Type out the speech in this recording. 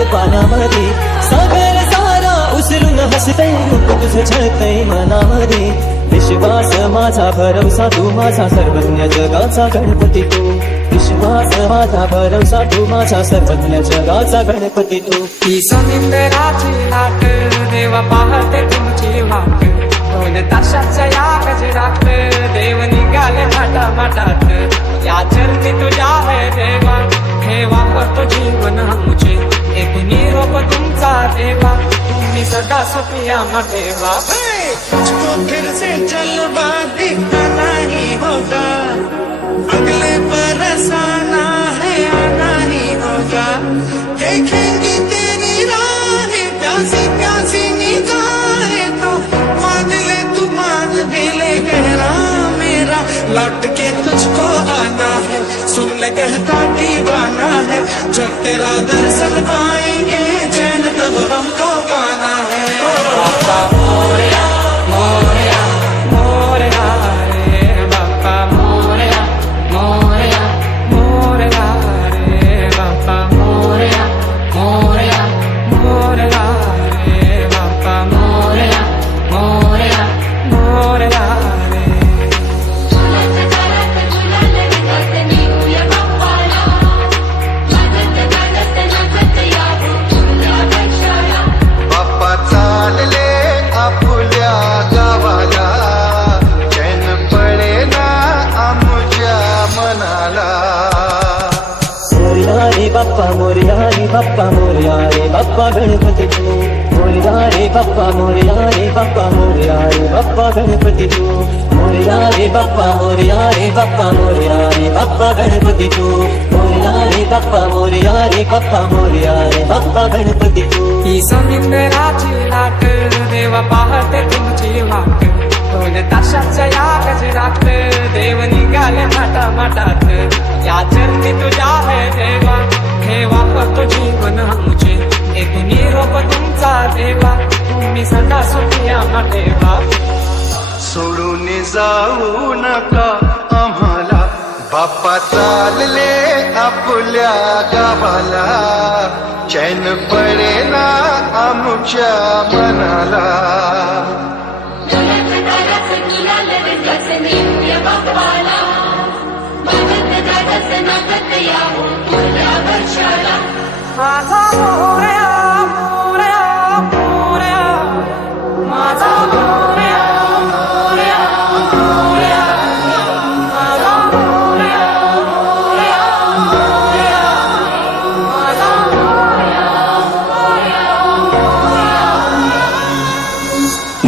रात पाण्यामध्ये सागर सारा उसरून हसतय रूप तुझं छळतय मनामध्ये विश्वास माझा भरवसा तू माझा सर्वज्ञ जगाचा गणपती तू विश्वास माझा भरवसा तू माझा सर्वज्ञ जगाचा गणपती तू ही समुद्राची लाट देवा पाहते तुमची वाट दोन तासाच्या या गजरात देव निघाले माटात या चरणी तुझ्या है देवा ठेवा करतो जीवन आमचे एक निरोप तुमचा देवा तुम्ही सदा सुखिया ठेवा मुझको फिर से जलवा दिखता नहीं होगा अगले बरस आना है आना ही होगा देखेंगे तेरी राहें प्यासी प्यासी निगाहें तो मान ले तू मान भी ले गहरा मेरा लौट के तुझको आना है सुन ले कहता दीवाना है जब तेरा दर्शन पाएंगे चैन तब हमको पाना है बाप्पा मोरया मोरया मोरया रे बाप्पा मोरया मोरया मोरया रे बाप्पा मोरया मोरया मोरया रे बाप्पा मोरया मोरया मोरया रे बाप्पा चालले आपुल्या गावाला चैन पडे ना आमच्या मनाला मोरया रे बाप्पा मोरया रे बाप्पा मोरया रे बाप्पा गणपती तू मोरया रे बाप्पा मोरया रे बाप्पा मोरया रे बाप्पा गणपती तू मोरया रे बाप्पा मोरया रे बाप्पा मोरया रे बाप्पा गणपती तू मोरया रे बाप्पा मोरया रे बाप्पा मोरया रे बाप्पा गणपती तू ही समुद्राची लाट देवा पाहते तुमची वाट दोन तासाच्या या गजरात देव निघाले माटात या चरणी तुझ्या है देवा ठेवा करतो जीवन आमचे एक निरोप तुमचा देवा तुम्ही सदा सुखिया ठेवा सोडून जाऊ नका आम्हाला बाप्पा चालले आपुल्या गावाला चैन पडे ना आमच्या मनाला माझा मोरया